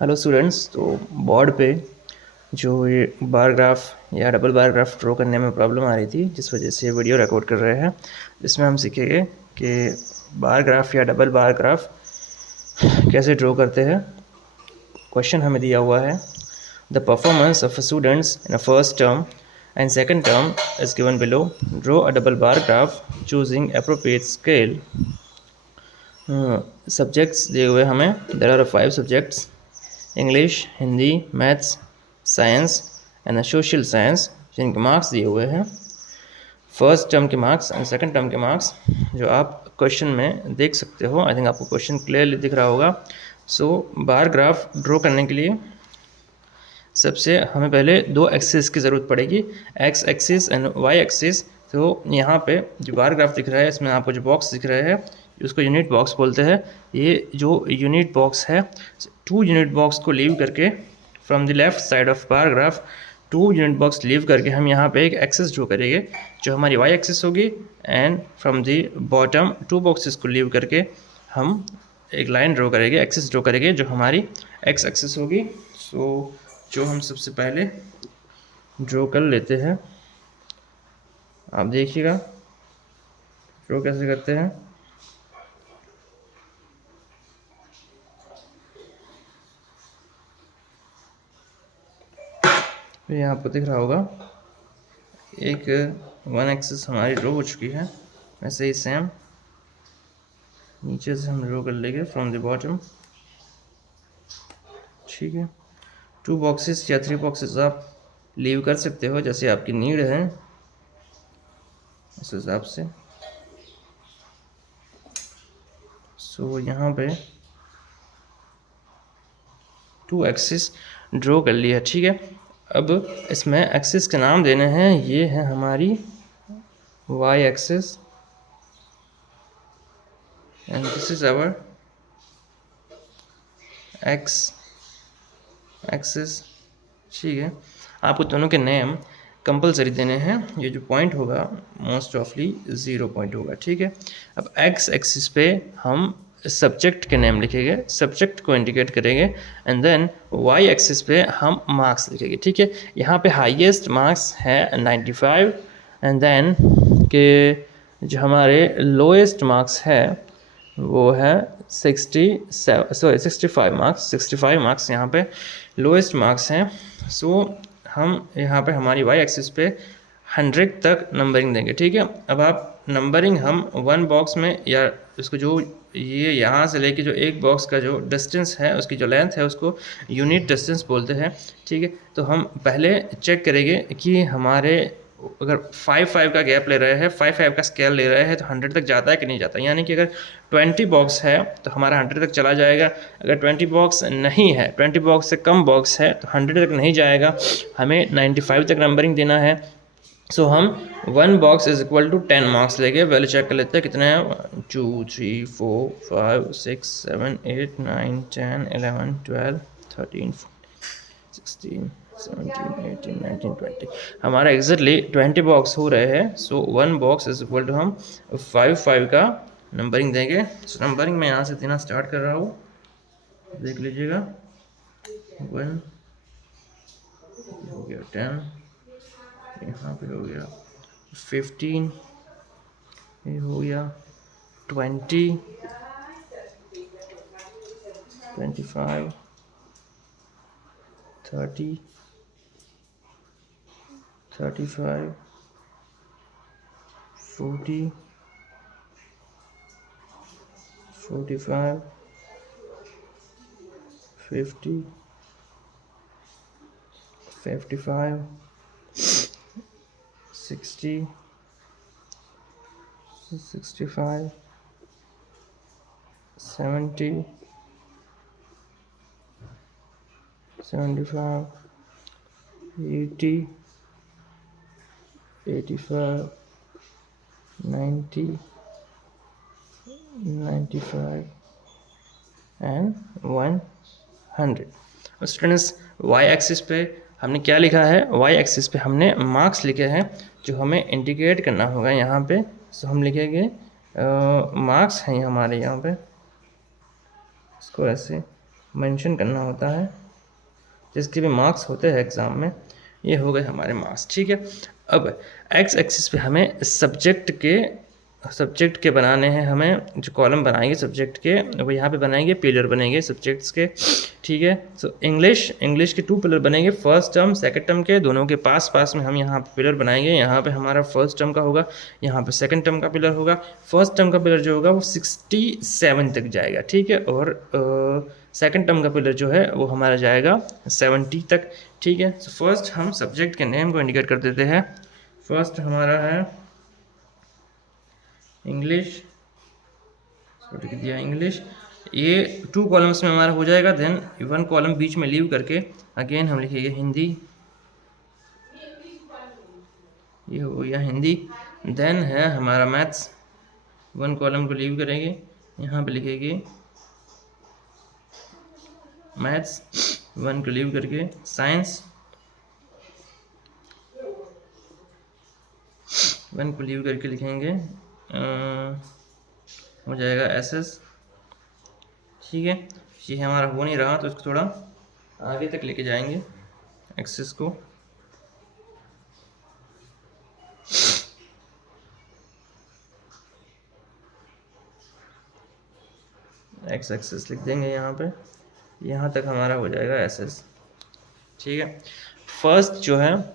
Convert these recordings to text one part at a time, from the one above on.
Hello students. तो board पे जो ये बार ग्राफ या डबल बार ग्राफ ड्रॉ करने में प्रॉब्लम आ रही थी, जिस वजह से वीडियो रिकॉर्ड कर रहे हैं, जिसमें हम सीखेंगे कि बार ग्राफ या डबल बार ग्राफ कैसे ड्रॉ करते हैं। क्वेश्चन हमें दिया हुआ है, the performance of students in a first term and second term is given below, draw a double bar graph choosing appropriate scale. Subjects दिए हुए हमें, there are 5 subjects, English, Hindi, maths, science and social science, जिनके marks दिए हुए हैं। First term के marks and second term के marks जो आप क्वेश्चन में देख सकते हो। आई थिंक आपको क्वेश्चन क्लियरली दिख रहा होगा। सो बार ग्राफ ड्रॉ करने के लिए सबसे हमें पहले दो एक्सिस की ज़रूरत पड़ेगी, X axis and Y axis. तो यहाँ पे जो बार ग्राफ दिख रहा है, इसमें आपको जो बॉक्स दिख रहा है उसको यूनिट बॉक्स बोलते हैं। ये जो यूनिट बॉक्स है, 2 यूनिट बॉक्स को लीव करके from the left side of bar graph 2 unit box leave करके हम यहाँ पे एक एक्सिस ड्रॉ करेंगे जो हमारी वाई एक्सिस होगी, and from the bottom 2 boxes को लीव करके हम एक लाइन ड्रॉ करेंगे, एक्सिस ड्रॉ करेंगे जो हमारी एक्स एक्सिस होगी। सो जो हम सबसे पहले ड्रॉ कर लेते हैं, आप देखिएगा ड्रॉ कैसे करते हैं। तो यहाँ पर दिख रहा होगा एक 1 एक्सिस हमारी ड्रॉ हो चुकी है। वैसे ही सेम नीचे से हम ड्रॉ कर लेंगे फ्रॉम द बॉटम। ठीक है, 2 बॉक्सेस या 3 बॉक्सेस आप लीव कर सकते हो, जैसे आपकी नीड है इस हिसाब से। सो यहाँ पे 2 एक्सिस ड्रॉ कर लिया। ठीक है, अब इसमें एक्सिस के नाम देने हैं। ये है हमारी Y axis and this is our X axis. ठीक है, आपको दोनों के नेम कंपलसरी देने हैं। ये जो पॉइंट होगा मोस्ट ऑफली 0 पॉइंट होगा। ठीक है, अब एक्स एक्सिस पे हम सब्जेक्ट के नेम लिखेंगे, सब्जेक्ट को इंडिकेट करेंगे, एंड देन वाई एक्सिस पे हम मार्क्स लिखेंगे। ठीक है, यहाँ पे हाईएस्ट मार्क्स है 95, एंड देन के जो हमारे लोएस्ट मार्क्स है वो है 65 मार्क्स यहाँ पे लोएस्ट मार्क्स हैं। सो हम यहाँ पे हमारी वाई एक्सिस पे 100 तक नंबरिंग देंगे। ठीक है, अब आप नंबरिंग हम 1 बॉक्स में, या उसको जो ये यहाँ से लेके जो एक बॉक्स का जो डिस्टेंस है, उसकी जो लेंथ है, उसको यूनिट डिस्टेंस बोलते हैं। ठीक है, तो हम पहले चेक करेंगे कि हमारे अगर 5 का गैप ले रहे हैं, 5 का स्केल ले रहे हैं, तो 100 तक जाता है कि नहीं जाता। यानी कि अगर 20 बॉक्स है तो हमारा 100 तक चला जाएगा। अगर 20 बॉक्स नहीं है, 20 बॉक्स से कम बॉक्स है, तो 100 तक नहीं जाएगा, हमें 95 तक नंबरिंग देना है। सो हम 1 box is equal to 10 marks लेके पहले चेक कर लेते हैं कितने हैं। 2 3 4 5 6 7 8 9 10 11 12 13 16 17 18 19 20 हमारा एग्जैक्टली 20 बॉक्स हो रहे हैं। सो 1 बॉक्स इज इक्वल टू हम 5 का नंबरिंग देंगे। सो नंबरिंग मैं यहाँ से देना स्टार्ट कर रहा हूँ, देख लीजिएगा। 1 हो गया, 10 यहाँ पे हो गया, 15 ये हो गया, 20 25 30 35 40 45 50 55 60 65 70 75 80 85 90 95 एंड 100। स्टूडेंट्स, वाई एक्सिस पे हमने क्या लिखा है? वाई एक्सिस पे हमने मार्क्स लिखे हैं जो हमें इंडिकेट करना होगा यहाँ पे। सो हम लिखेंगे मार्क्स हैं हमारे यहाँ पे, इसको ऐसे मेंशन करना होता है, जिसके भी मार्क्स होते हैं एग्ज़ाम में। ये हो गए हमारे मार्क्स, ठीक है। अब एक्स एक्सिस पे हमें सब्जेक्ट के बनाने हैं, हमें जो कॉलम बनाएंगे सब्जेक्ट के वो यहाँ पे बनाएंगे, पिलर बनेंगे सब्जेक्ट्स के, ठीक है। सो इंग्लिश के 2 पिलर बनेंगे, फर्स्ट टर्म सेकंड टर्म के, दोनों के पास पास में हम यहाँ पिलर बनाएंगे। यहाँ पे हमारा फर्स्ट टर्म का होगा, यहाँ पे सेकंड टर्म का पिलर होगा। फर्स्ट टर्म का पिलर जो होगा वो 67 तक जाएगा, ठीक है, और सेकंड टर्म का पिलर जो है वो हमारा जाएगा 70 तक, ठीक है। सो फर्स्ट हम सब्जेक्ट के नेम को इंडिकेट कर देते हैं। फर्स्ट हमारा है इंग्लिश, लिख दिया इंग्लिश। ये 2 कॉलम्स में हमारा हो जाएगा। देन 1 कॉलम बीच में लीव करके अगेन हम लिखेंगे हिंदी, ये हो गया हिंदी। देन है हमारा मैथ्स, 1 कॉलम को लीव करेंगे, यहाँ पे लिखेंगे मैथ्स, 1 को लीव करके साइंस, 1 को लीव करके लिखेंगे हो जाएगा एसएस, ठीक है। ये हमारा हो नहीं रहा तो इसको थोड़ा आगे तक लेके जाएंगे एक्सेस को। एक्स एक्सेस लिख देंगे यहाँ पे, यहाँ तक हमारा हो जाएगा एसएस, ठीक है। फर्स्ट जो है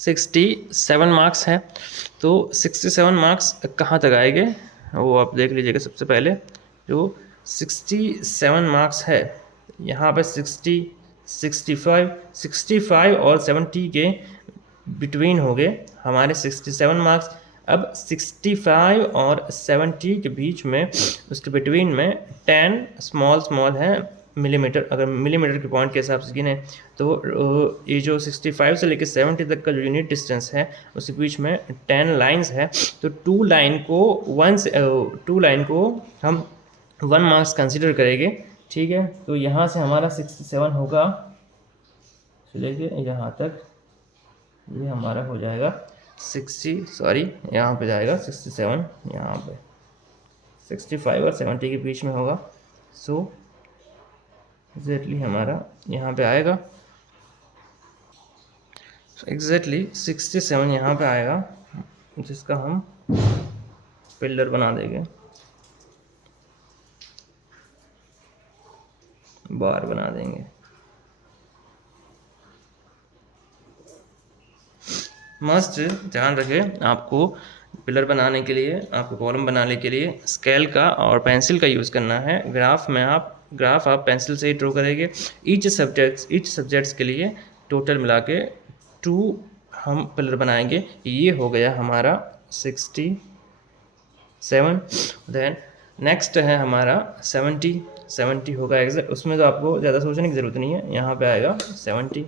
67 मार्क्स है, तो 67 मार्क्स कहाँ तक आएंगे वो आप देख लीजिएगा। सबसे पहले जो 67 मार्क्स है यहाँ पे 65 और 70 के बिटवीन हो गए हमारे 67 मार्क्स। अब 65 और 70 के बीच में, उसके बिटवीन में 10 स्मॉल है मिलीमीटर। अगर मिलीमीटर के पॉइंट के हिसाब से गिने तो ये जो 65 से लेकर 70 तक का जो यूनिट डिस्टेंस है उसके बीच में 10 लाइंस है। तो 2 लाइन को हम 1 मार्क्स कंसिडर करेंगे, ठीक है। तो यहाँ से हमारा 67 होगा, चलिए यहाँ तक, ये हमारा हो जाएगा 60, यहाँ पे जाएगा 67, यहाँ पे 65 और 70 के बीच में होगा। सो एग्जैक्टली हमारा यहाँ पे आएगा, एग्जैक्टली 67 यहाँ पे आएगा, जिसका हम पिलर बना देंगे, बार बना देंगे। मस्ट ध्यान रखें, आपको पिलर बनाने के लिए, आपको कॉलम बनाने के लिए स्केल का और पेंसिल का यूज़ करना है। ग्राफ आप पेंसिल से ही ड्रॉ करेंगे। ईच सब्जेक्ट्स के लिए टोटल मिला के 2 हम पिलर बनाएंगे। ये हो गया हमारा 67। देन नेक्स्ट है हमारा 70 होगा एग्जैक्ट, उसमें तो आपको ज़्यादा सोचने की ज़रूरत नहीं है, यहाँ पे आएगा 70।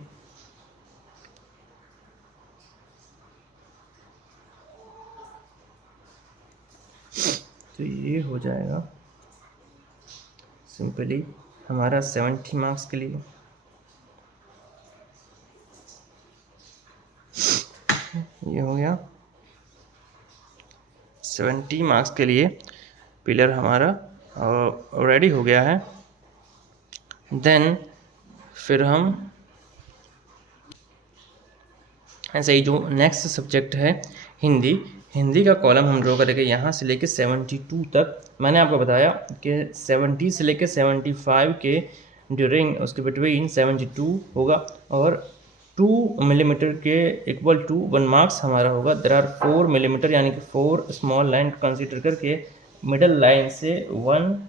तो ये हो जाएगा सिंपली हमारा 70 मार्क्स के लिए। ये हो गया 70 मार्क्स के लिए पिलर हमारा रेडी हो गया है। देन फिर हम ऐसे ही जो नेक्स्ट सब्जेक्ट है हिंदी का कॉलम हम ड्रॉ करेंगे यहाँ से लेके 72 तक। मैंने आपको बताया कि 70 से लेके 75 के ड्यूरिंग, उसके बिटवीन 72 होगा, और 2 मिलीमीटर के इक्वल टू 1 मार्क्स हमारा होगा। देयर आर 4 मिलीमीटर, यानी कि 4 स्मॉल लाइन कंसीडर करके मिडल लाइन से 1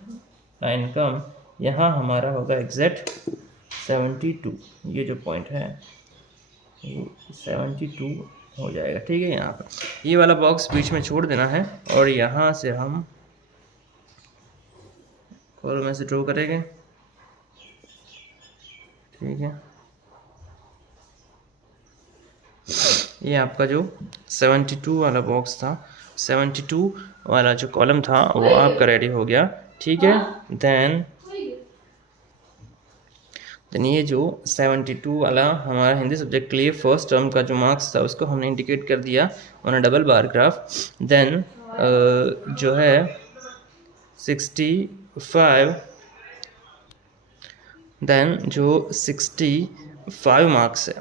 लाइन कम, यहाँ हमारा होगा एग्जैक्ट 72। ये जो पॉइंट है 72 हो जाएगा, ठीक है। यहाँ पर ये वाला बॉक्स बीच में छोड़ देना है, और यहाँ से हम कॉलम में से ड्रॉ करेंगे, ठीक है। ये आपका जो 72 वाला बॉक्स था, 72 वाला जो कॉलम था वो आपका रेडी हो गया, ठीक है। देन ये जो 72 वाला हमारा हिंदी सब्जेक्ट के लिए फर्स्ट टर्म का जो मार्क्स था उसको हमने इंडिकेट कर दिया on a double bar graph. Then जो है 65 देन जो 65 मार्क्स है,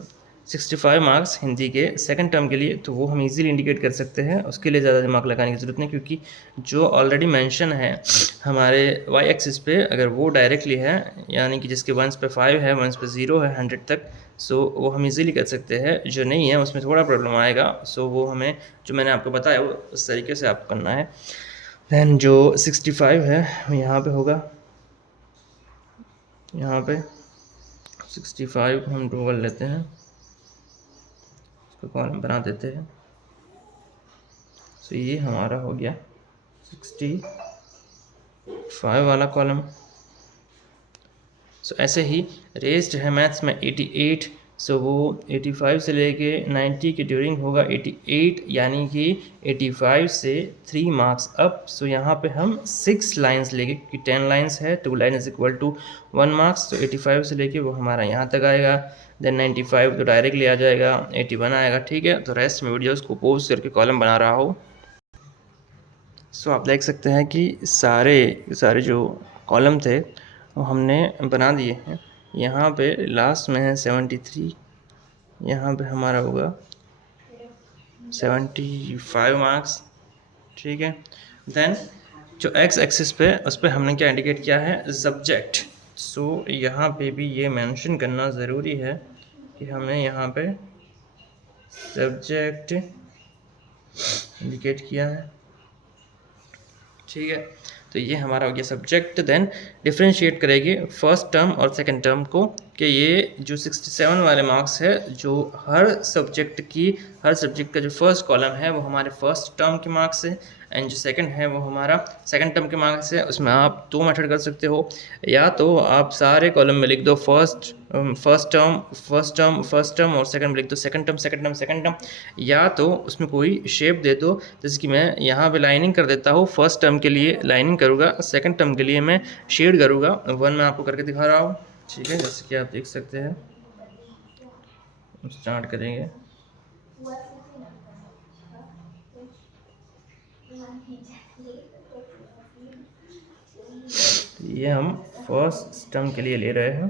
65 मार्क्स हिंदी के सेकंड टर्म के लिए, तो वो हम इजीली इंडिकेट कर सकते हैं, उसके लिए ज़्यादा दिमाग लगाने की ज़रूरत नहीं, क्योंकि जो ऑलरेडी मेंशन है हमारे वाई एक्सिस पे, अगर वो डायरेक्टली है, यानी कि जिसके वंस पे 5 है, वंस पे 0 है 100 तक, सो वो हम इजीली कर सकते हैं। जो नहीं है उसमें थोड़ा प्रॉब्लम आएगा, सो वो हमें जो मैंने आपको बताया वो उस तरीके से आपको करना है। दैन जो 65 है यहाँ पे होगा, यहाँ पे 65 हम ड्रॉ कर लेते हैं, इसको कॉलम बना देते हैं। सो ये हमारा हो गया 65 वाला कॉलम। सो ऐसे ही रेस्ट है मैथ्स में 88, सो वो 85 से लेके 90 के ड्यूरिंग होगा 88, यानी कि 85 से 3 मार्क्स अप। सो यहाँ पे हम 6 लाइंस लेके, कि 10 लाइंस है, 2 line is equal to 1 marks, तो 85 से लेके वो हमारा यहाँ तक आएगा। देन 95 तो डायरेक्टली आ जाएगा, 81 आएगा, ठीक है। तो रेस्ट में वीडियोज़ को पोज करके कॉलम बना रहा हो। सो आप देख सकते हैं कि सारे जो कॉलम थे वो हमने बना दिए हैं। यहाँ पे लास्ट में है 73, यहाँ पे हमारा होगा 75 मार्क्स, ठीक है। देन जो एक्स एक्सिस पे, उस पर हमने क्या इंडिकेट किया है, सब्जेक्ट। सो यहाँ पे भी ये मेंशन करना ज़रूरी है कि हमने यहाँ पे सब्जेक्ट इंडिकेट किया है, ठीक है। तो ये हमारा हो गया सब्जेक्ट। देन डिफ्रेंशिएट करेंगे फर्स्ट टर्म और सेकंड टर्म को, कि ये जो 67 वाले मार्क्स है, जो हर सब्जेक्ट का जो फर्स्ट कॉलम है वो हमारे फर्स्ट टर्म के मार्क्स है, एंड जो सेकंड है वो हमारा सेकंड टर्म के मार्क्स है। उसमें आप 2 मेथड कर सकते हो, या तो आप सारे कॉलम में लिख दो फर्स्ट टर्म और सेकंड में लिख दो सेकंड टर्म, या तो उसमें कोई शेप दे दो, जैसे कि मैं यहाँ पे लाइनिंग कर देता हूँ, फर्स्ट टर्म के लिए लाइनिंग करूँगा, सेकंड टर्म के लिए मैं शेड करूँगा। वन मैं आपको करके दिखा रहा हूँ, ठीक है, जैसे कि आप देख सकते हैं। स्टार्ट करेंगे, ये हम फर्स्ट टर्म के लिए ले रहे हैं।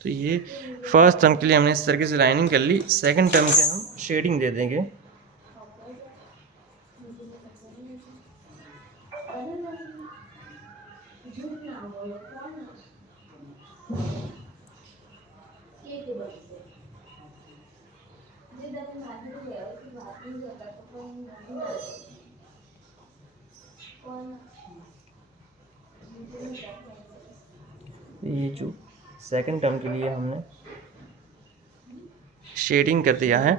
तो ये फर्स्ट टर्म के लिए हमने इस तरीके से लाइनिंग कर ली। सेकंड टर्म के हम शेडिंग दे देंगे, ये जो सेकंड टर्म के लिए हमने शेडिंग कर दिया है,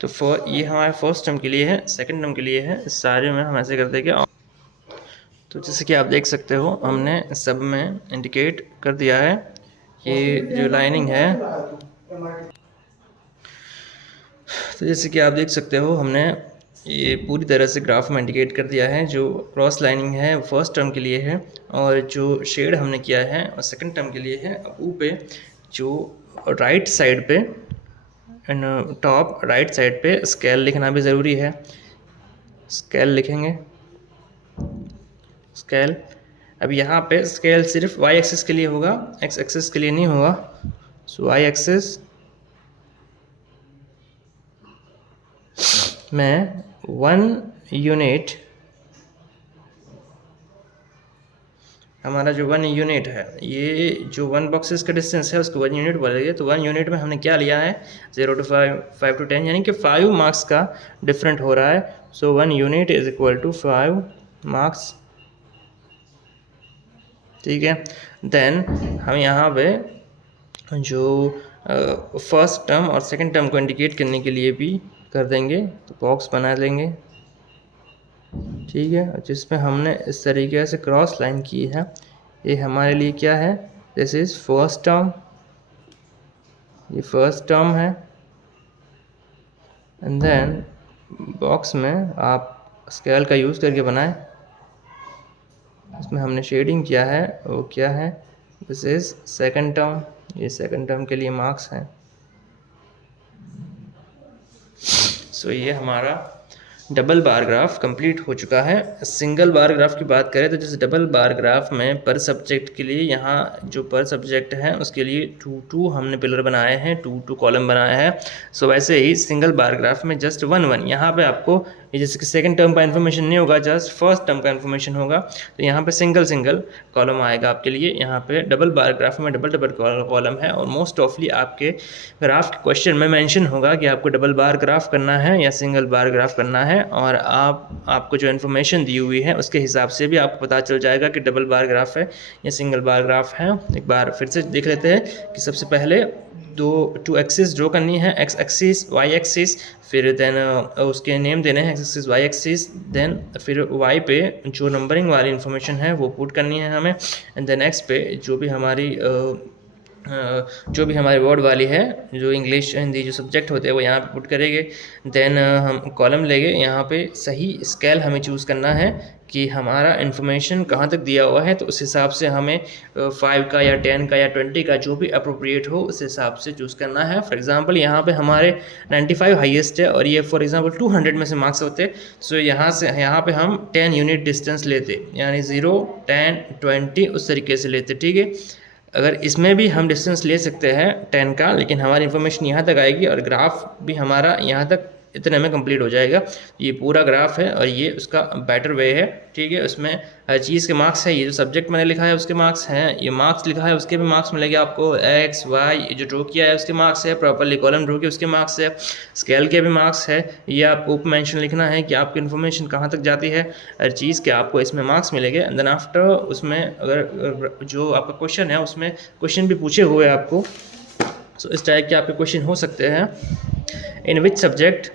तो ये हमारे फर्स्ट टर्म के लिए है, सेकंड टर्म के लिए है, सारे में हम ऐसे कर देंगे। तो जैसे कि आप देख सकते हो हमने सब में इंडिकेट कर दिया है, ये जो लाइनिंग है। तो जैसे कि आप देख सकते हो हमने ये पूरी तरह से ग्राफ में इंडिकेट कर दिया है। जो क्रॉस लाइनिंग है वो फर्स्ट टर्म के लिए है, और जो शेड हमने किया है वो सेकंड टर्म के लिए है। अब ऊपर जो राइट साइड पे एंड टॉप राइट साइड पे स्केल लिखना भी ज़रूरी है। स्केल लिखेंगे, स्केल। अब यहाँ पे स्केल सिर्फ वाई एक्सिस के लिए होगा, एक्स एक्सिस के लिए नहीं होगा। सो वाई एक्सिस में 1 यूनिट, हमारा जो 1 यूनिट है, ये जो 1 बॉक्सेस का डिस्टेंस है उसको 1 यूनिट बोलेंगे। तो 1 यूनिट में हमने क्या लिया है, 0 to 5, 5 to 10, यानी कि 5 मार्क्स का डिफरेंट हो रहा है। So 1 unit is equal to 5 marks, ठीक है। देन हम यहाँ पे जो फर्स्ट टर्म और सेकंड टर्म को इंडिकेट करने के लिए भी कर देंगे, तो बॉक्स बना लेंगे, ठीक है, जिसमें हमने इस तरीके से क्रॉस लाइन की है। ये हमारे लिए क्या है, दिस इज फर्स्ट टर्म, ये फर्स्ट टर्म है। एंड देन बॉक्स में आप स्केल का यूज़ करके बनाएं, इसमें हमने शेडिंग किया है, वो क्या है, दिस इज सेकंड टर्म, ये सेकंड टर्म के लिए मार्क्स हैं। सो ये हमारा डबल बार ग्राफ कंप्लीट हो चुका है। सिंगल बार ग्राफ की बात करें तो जैसे डबल बार ग्राफ में पर सब्जेक्ट के लिए यहाँ जो पर सब्जेक्ट है उसके लिए 2 हमने पिलर बनाए हैं, 2 कॉलम बनाए हैं। सो वैसे ही सिंगल बार ग्राफ में जस्ट 1 यहाँ पे आपको ये जैसे कि सेकंड टर्म का इन्फॉर्मेशन नहीं होगा, जस्ट फर्स्ट टर्म का इन्फॉर्मेशन होगा, तो यहाँ पे सिंगल कॉलम आएगा आपके लिए। यहाँ पे डबल बार ग्राफ में डबल कॉलम है और मोस्ट ऑफली आपके ग्राफ के क्वेश्चन में मेंशन होगा कि आपको डबल बार ग्राफ करना है या सिंगल बार ग्राफ करना है, और आपको जो इन्फॉर्मेशन दी हुई है उसके हिसाब से भी आपको पता चल जाएगा कि डबल बार ग्राफ है या सिंगल बार ग्राफ है। एक बार फिर से देख लेते हैं कि सबसे पहले टू एक्सिस ड्रॉ करनी है, एक्स एक्सिस वाई एक्सिस, फिर देन उसके नेम देने हैं X axis Y axis, then फिर वाई पे जो नंबरिंग वाली इन्फॉर्मेशन है वो पुट करनी है हमें, एंड देन एक्स पे जो भी हमारी वर्ड वाली है, जो इंग्लिश हिंदी जो सब्जेक्ट होते हैं वो यहाँ पे पुट करेंगे। देन हम कॉलम लेंगे, यहाँ पे सही स्केल हमें चूज़ करना है कि हमारा इन्फॉर्मेशन कहाँ तक दिया हुआ है, तो उस हिसाब से हमें 5 का या 10 का या 20 का जो भी अप्रोप्रिएट हो उस हिसाब से चूज़ करना है। फॉर एग्जांपल यहाँ पे हमारे 95 हाईएस्ट है और ये फॉर एग्जांपल 200 में से मार्क्स होते, सो यहाँ पे हम 10 यूनिट डिस्टेंस लेते, यानी 0, 10, 20 उस तरीके से लेते, ठीक है। अगर इसमें भी हम डिस्टेंस ले सकते हैं 10 का, लेकिन हमारी इन्फॉर्मेशन यहाँ तक आएगी और ग्राफ भी हमारा यहाँ तक इतने में कंप्लीट हो जाएगा। ये पूरा ग्राफ है और ये उसका बेटर वे है, ठीक है। उसमें हर चीज़ के मार्क्स है, ये जो सब्जेक्ट मैंने लिखा है उसके मार्क्स हैं, ये मार्क्स लिखा है उसके भी मार्क्स मिलेंगे आपको, एक्स वाई जो ड्रॉ किया है उसके मार्क्स है, प्रॉपरली कॉलम ड्रॉ किया उसके मार्क्स है, स्केल के भी मार्क्स है। ये आपको ऊपर मेंशन लिखना है कि आपकी इन्फॉर्मेशन कहाँ तक जाती है, हर चीज़ के आपको इसमें मार्क्स मिलेंगे। एंड देन आफ्टर उसमें अगर जो आपका क्वेश्चन है उसमें क्वेश्चन भी पूछे हुए हैं आपको, सो इस टाइप के आपके क्वेश्चन हो सकते हैं। In which subject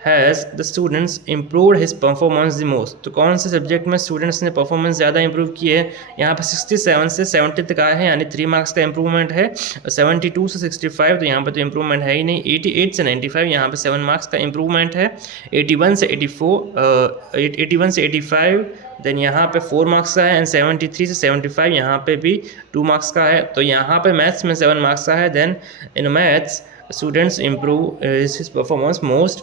has the students improved his performance the most, तो कौन से सब्जेक्ट में स्टूडेंट्स ने परफॉर्मेंस ज़्यादा इंप्रूव की है। यहाँ पे 67 से 70 तक आए हैं, यानी 3 मार्क्स का इंप्रूवमेंट है। 72 से 65 तो यहाँ पे तो इंप्रूवमेंट है ही नहीं। 88 से 95 यहाँ पे 7 मार्क्स का इंप्रूवमेंट है। 81 से 85 देन यहाँ पे 4 मार्क्स का है, एंड 73 से 75 यहाँ पे भी 2 मार्क्स का है। तो यहाँ पे मैथ्स में 7 मार्क्स का है। Then in maths students improve his performance most,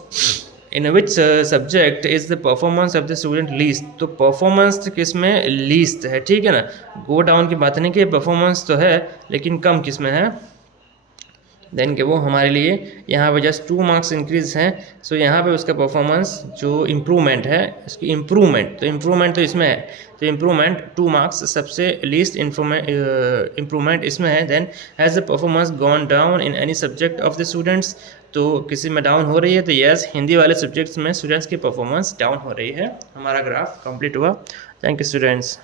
in which subject is the performance of the student least, तो परफॉर्मेंस किस में लीस्ट है, ठीक है ना। गो डाउन की बात नहीं कि परफॉर्मेंस तो है लेकिन कम किस में है, देन के वो हमारे लिए यहाँ पे जस्ट 2 मार्क्स इंक्रीज हैं। सो यहाँ पे उसका परफॉर्मेंस जो इम्प्रूवमेंट है उसकी इम्प्रूवमेंट तो इसमें है, तो इम्प्रूवमेंट 2 मार्क्स सबसे लीस्ट इम्प्रूवमेंट इसमें है। Then has the performance gone down in any subject of the students, तो किसी में डाउन हो रही है तो यस, हिंदी वाले सब्जेक्ट्स में स्टूडेंट्स की परफॉर्मेंस डाउन हो रही है। हमारा ग्राफ कंप्लीट हुआ। Thank you students.